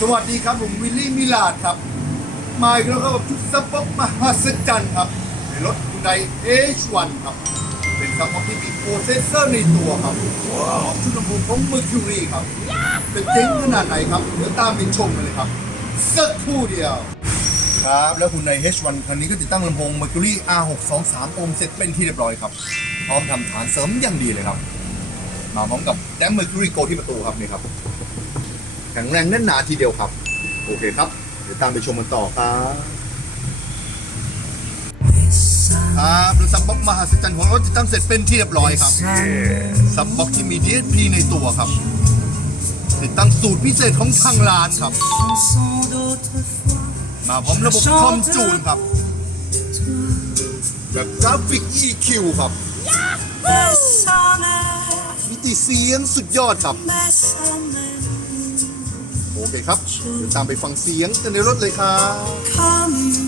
สวัสดีครับผมวิลลี่มิลาดครับ มาอีกแล้วครับกับชุดซับบ็อกมหัศจรรย์ครับในรถคุณได H1 ครับ เป็นซับบ็อกที่มีโปรเซสเซอร์ในตัวครับว้าวชุดลำโพงของ Mercury ครับ เป็นเจ๋งขนาดไหนครับ เดี๋ยวตามไปชมกันเลยครับสักครู่เดียว ครับแล้วคุณใน H1 คันนี้ก็ติดตั้งลำโพง Mercury R623 โอห์มเสร็จเป็นที่เรียบร้อยครับ พร้อมทำฐานเสริมอย่างดีเลยครับ มาพร้อมกับแดม Mercury Go ที่ประตูครับนี่ครับ ข็งแรงแน่นหนาทีเดียวครับ โอเคครับ เดี๋ยวตามไปชมกันต่อครับครับดูซับบ็อกมหัศจรรย์ของรถติดตั้งเสร็จเป็นที่เรียบร้อยครับซับบ็อกที่มี DSP ในตัวครับ ติดตั้งสูตรพิเศษของทางร้านครับ มาพร้อมระบบคอมจูนครับแบบกราฟิก EQ ครับมิติเสียงสุดยอดครับ โอเคครับ เดี๋ยวตามไปฟังเสียงกันในรถเลยครับ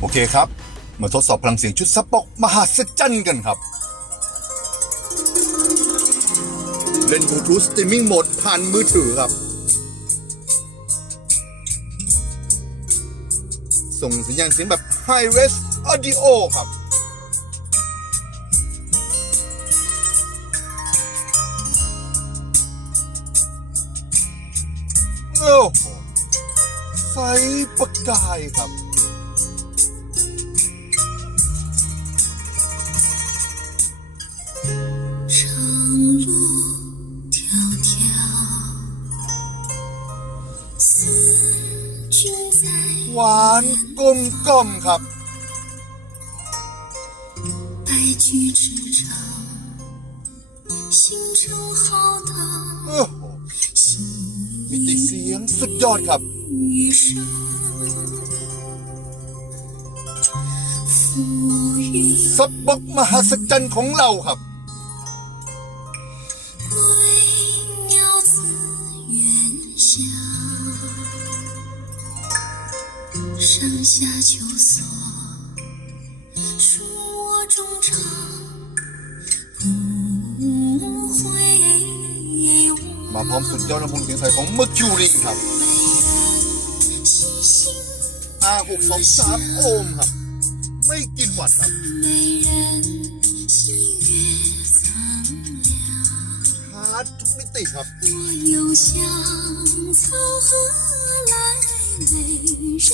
โอเคครับ มาทดสอบพลังเสียงชุดซับบ็อกมหัศจรรย์กันครับ เล่นบลูทูธสตรีมมิ่งโหมดผ่านมือถือครับ ส่งสัญญาณเสียงแบบ High Res Audio ครับโอ้โหไฟประกายครับ หวานกลมกลมครับมีติเสียงสุดยอดครับ สับบกมหัศจรรย์ของเราครับ 上下求索，恕我衷肠，不会 มาพร้อมสุดยอดลำโพงเสียงใสของ Mercury ครับ 为人细心， R623 โอห์มครับ ไม่กินวัตต์ครับ 美人心月苍凉。 ฮาร์ดทุกมิติครับ 我又像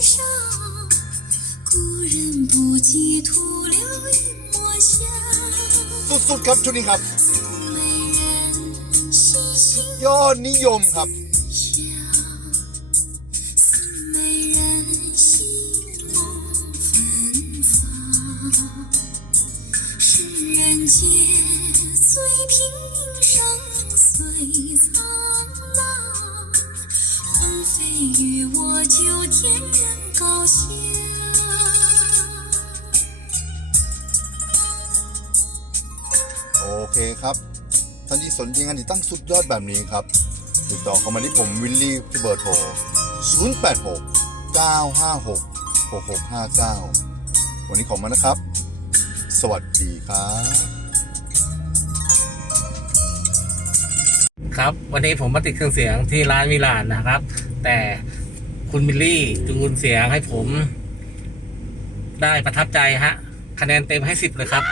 草河来美人伤，故人不及徒留一抹香。 สุดๆครับชุดนี้ครับ 美人细心 ยอดนิยมครับ 想，似美人心梦芬芳，是人间最平 与我就天人高下。โอเคครับท่านที่สนใจงานติดตั้งสุดยอดแบบนี้ครับ ติดต่อเข้ามาที่ผมวิลลี่ที่เบอร์โทร 086 956 6659 วันนี้ขอมานะครับ สวัสดีครับ ครับ วันนี้ผมมาติดเครื่องเสียงที่ร้านมิลานนะครับ แต่คุณบิลลี่จูนเสียงให้ผม ได้ประทับใจฮะ คะแนนเต็มให้สิบเลยครับ